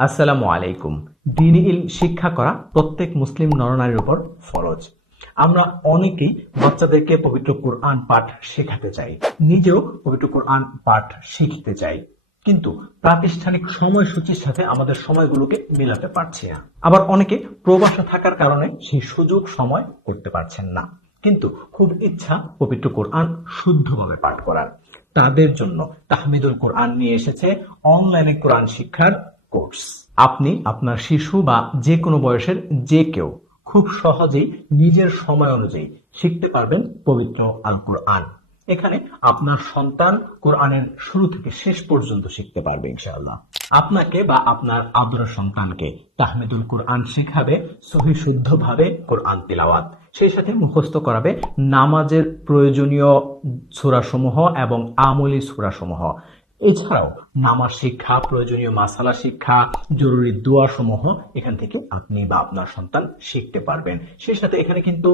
আসসালামু আলাইকুম। দ্বীনি ইলম শিক্ষা করা প্রত্যেক মুসলিম নরনারীর উপর ফরজ। আমরা অনেকেই বাচ্চাদেরকে পবিত্র কোরআন পাঠ শেখাতে চাই, নিজেও পবিত্র কোরআন পাঠ শিখতে চাই, কিন্তু প্রাতিষ্ঠানিক সময়সূচির সাথে আমাদের সময়গুলোকে মেলাতে পারছি না। আবার অনেকে প্রবাসে থাকার কারণে সেই সুযোগ সময় করতে পারছেন না, কিন্তু খুব ইচ্ছা পবিত্র কোরআন শুদ্ধভাবে পাঠ করার। তাদের জন্য তাহমিদুল কোরআন নিয়ে এসেছে অনলাইনে কোরআন শিক্ষার কোর্স। আপনি আপনার শিশু বা যে কোনো বয়সের যে কেউ খুব সহজেই নিজের সময় অনুযায়ী শিখতে পারবেন পবিত্র আল কোরআন। এখানে আপনার সন্তান কোরআনের শুরু থেকে শেষ পর্যন্ত শিখতে পারবে ইনশাআল্লাহ। আপনাকে বা আপনার আদরের সন্তানকে তাহমিদুল কোরআন শিখাবে সহি শুদ্ধভাবে কোরআন তিলাওয়াত, সেই সাথে মুখস্থ করাবে নামাজের প্রয়োজনীয় সূরাসমূহ এবং আমলি সূরাসমূহ। এছাড়াও নামাজ শিক্ষা, প্রয়োজনীয় মাসালা শিক্ষা, জরুরি দোয়া সমূহ এখান থেকে আপনি বা আপনার সন্তান শিখতে পারবেন। সেই সাথে এখানে কিন্তু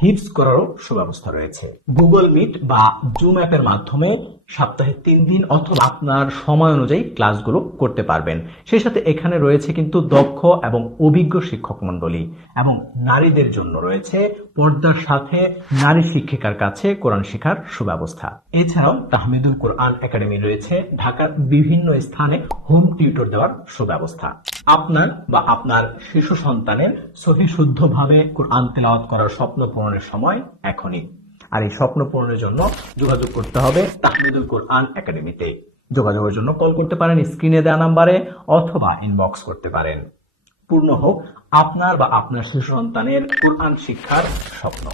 হিপস করারও সুব্যবস্থা রয়েছে। গুগল মিট বা জুম অ্যাপের মাধ্যমে সপ্তাহে 3 দিন অথবা আপনার সময় অনুযায়ী ক্লাসগুলো করতে পারবেন। সেই সাথে এখানে রয়েছে কিন্তু দক্ষ এবং অভিজ্ঞ শিক্ষক মণ্ডলী, এবং নারীদের জন্য রয়েছে পর্দার সাথে নারী শিক্ষিকার কাছে কোরআন শেখার সুব্যবস্থা। এছাড়াও তাহমিদুল কোরআন একাডেমি রয়েছে ঢাকার বিভিন্ন স্থানে হোম টিউটর দেওয়ার সুব্যবস্থা। আপনার বা আপনার শিশু সন্তানের সহি শুদ্ধভাবে কোরআন তেলাওয়াত করার স্বপ্ন পূরণের সময় এখনই। আর এই স্বপ্ন পূরণের জন্য যোগাযোগ করতে হবে তাহমিদুল কোরআন একাডেমিতে। যোগাযোগের জন্য কল করতে পারেন স্ক্রিনে দেওয়া নাম্বারে, অথবা ইনবক্স করতে পারেন। পূর্ণ হোক আপনার বা আপনার শিশু সন্তানের কোরআন শিক্ষার স্বপ্ন।